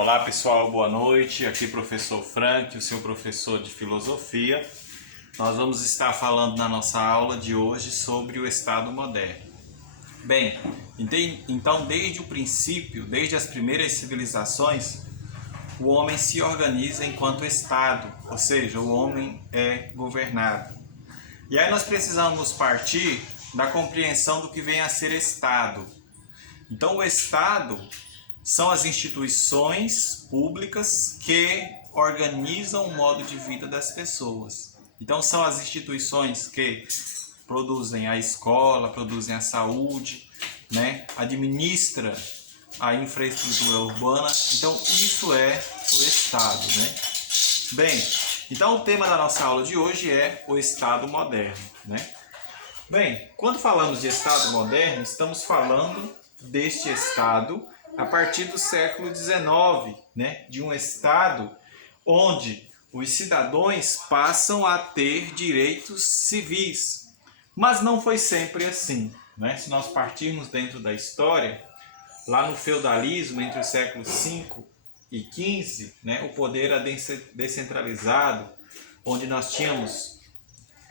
Olá pessoal, boa noite. Aqui professor Frank, o seu professor de filosofia. Nós vamos estar falando na nossa aula de hoje sobre o Estado moderno. Bem, então desde o princípio, desde as primeiras civilizações, o homem se organiza enquanto Estado, ou seja, o homem é governado. E aí nós precisamos partir da compreensão do que vem a ser Estado. Então o Estado são as instituições públicas que organizam o modo de vida das pessoas. Então são as instituições que produzem a escola, produzem a saúde, administra a infraestrutura urbana. Então isso é o Estado, Bem, então o tema da nossa aula de hoje é o Estado moderno, Bem, quando falamos de Estado moderno, estamos falando deste Estado a partir do século XIX, de um Estado onde os cidadãos passam a ter direitos civis. Mas não foi sempre assim. Se nós partirmos dentro da história, lá no feudalismo, entre os séculos V e XV, o poder era descentralizado, onde nós tínhamos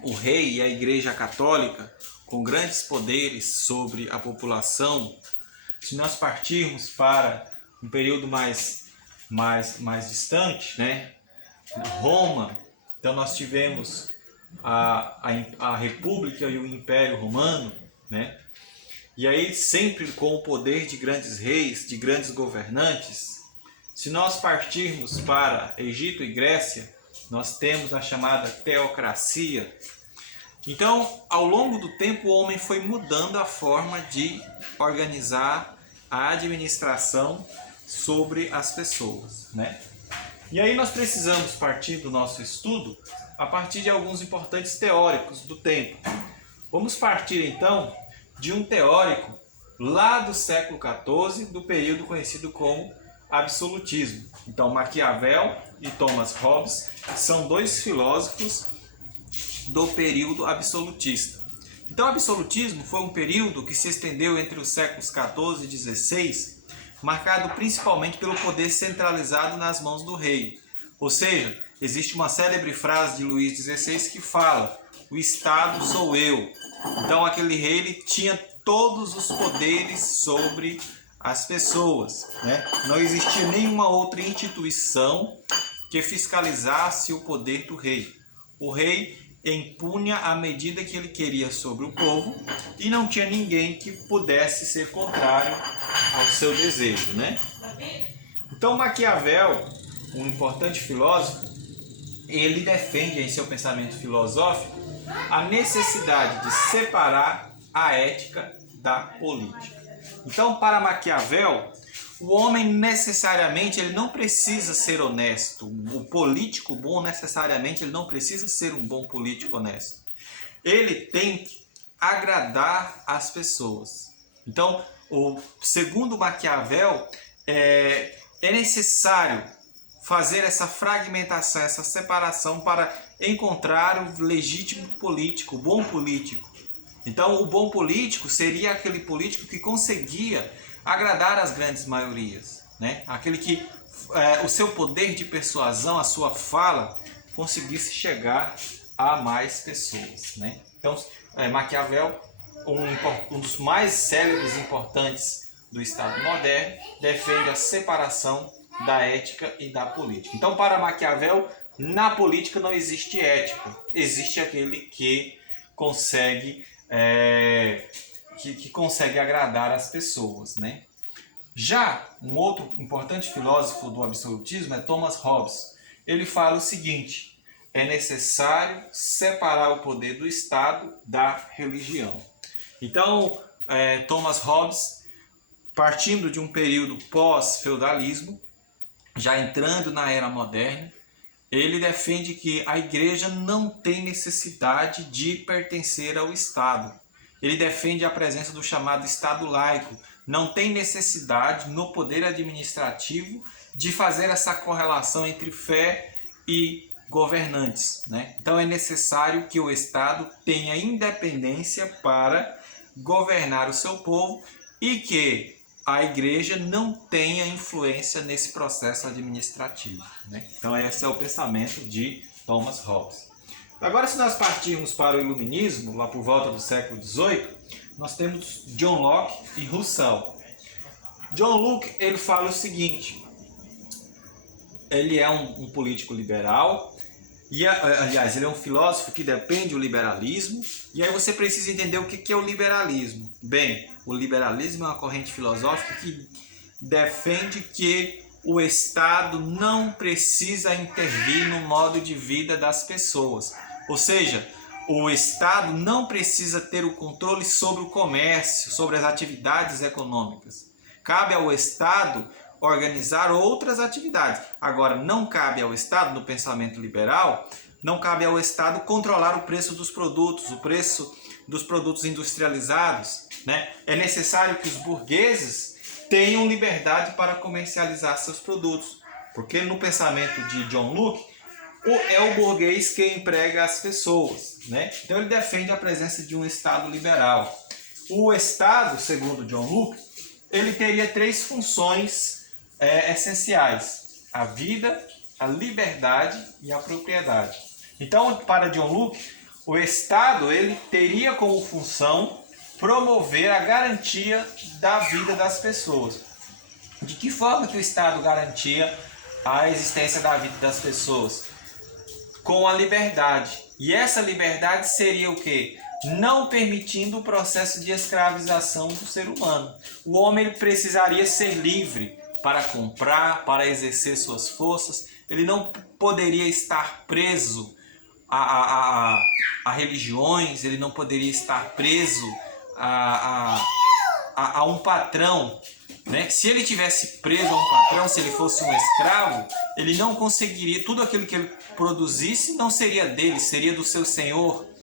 o rei e a Igreja Católica com grandes poderes sobre a população. Se nós partirmos para um período mais distante, Roma, então nós tivemos a República e o Império Romano, E aí sempre com o poder de grandes reis, de grandes governantes. Se nós partirmos para Egito e Grécia, nós temos a chamada teocracia. Então, ao longo do tempo, o homem foi mudando a forma de organizar a administração sobre as pessoas, E aí nós precisamos partir do nosso estudo a partir de alguns importantes teóricos do tempo. Vamos partir então de um teórico lá do século XIV, do período conhecido como absolutismo. Então, Maquiavel e Thomas Hobbes são dois filósofos do período absolutista. Então, o absolutismo foi um período que se estendeu entre os séculos XIV e XVI, marcado principalmente pelo poder centralizado nas mãos do rei. Ou seja, existe uma célebre frase de Luís XVI que fala: o Estado sou eu. Então, aquele rei ele tinha todos os poderes sobre as pessoas, Não existia nenhuma outra instituição que fiscalizasse o poder do rei. O rei impunha a medida que ele queria sobre o povo e não tinha ninguém que pudesse ser contrário ao seu desejo, Então Maquiavel, um importante filósofo, ele defende em seu pensamento filosófico a necessidade de separar a ética da política. Então, para Maquiavel, o homem necessariamente ele não precisa ser honesto. O político bom necessariamente ele não precisa ser um bom político honesto. Ele tem que agradar as pessoas. Então, segundo Maquiavel, é necessário fazer essa fragmentação, essa separação para encontrar o legítimo político, o bom político. Então, o bom político seria aquele político que conseguia agradar as grandes maiorias, Aquele que o seu poder de persuasão, a sua fala, conseguisse chegar a mais pessoas, Então, Maquiavel, um dos mais célebres e importantes do Estado moderno, defende a separação da ética e da política. Então, para Maquiavel, na política não existe ética, existe aquele que consegue consegue agradar as pessoas, Já um outro importante filósofo do absolutismo é Thomas Hobbes. Ele fala o seguinte: é necessário separar o poder do Estado da religião. Então, Thomas Hobbes, partindo de um período pós-feudalismo, já entrando na era moderna, ele defende que a igreja não tem necessidade de pertencer ao Estado. Ele defende a presença do chamado Estado laico. Não tem necessidade no poder administrativo de fazer essa correlação entre fé e governantes, Então é necessário que o Estado tenha independência para governar o seu povo e que a igreja não tenha influência nesse processo administrativo, né? Então esse é o pensamento de Thomas Hobbes. Agora, se nós partirmos para o iluminismo, lá por volta do século XVIII, nós temos John Locke e Rousseau. John Locke, ele fala o seguinte: ele é um político liberal, e aliás, ele é um filósofo que defende o liberalismo. E aí você precisa entender o que é o liberalismo. Bem, o liberalismo é uma corrente filosófica que defende que o Estado não precisa intervir no modo de vida das pessoas. Ou seja, o Estado não precisa ter o controle sobre o comércio, sobre as atividades econômicas. Cabe ao Estado organizar outras atividades. Agora, não cabe ao Estado, no pensamento liberal, não cabe ao Estado controlar o preço dos produtos, o preço dos produtos industrializados, né? É necessário que os burgueses tenham liberdade para comercializar seus produtos, porque no pensamento de John Locke, é o burguês que emprega as pessoas, né? Então ele defende a presença de um Estado liberal. O Estado, segundo John Locke, ele teria 3 funções essenciais: a vida, a liberdade e a propriedade. Então, para John Locke, o Estado ele teria como função promover a garantia da vida das pessoas. De que forma que o Estado garantia a existência da vida das pessoas? Com a liberdade. E essa liberdade seria o quê? Não permitindo o processo de escravização do ser humano. O homem ele precisaria ser livre para comprar, para exercer suas forças. Ele não poderia estar preso a religiões, ele não poderia estar preso a um patrão, né? Se ele tivesse preso a um patrão, se ele fosse um escravo, ele não conseguiria, tudo aquilo que ele produzisse não seria dele, seria do seu senhor.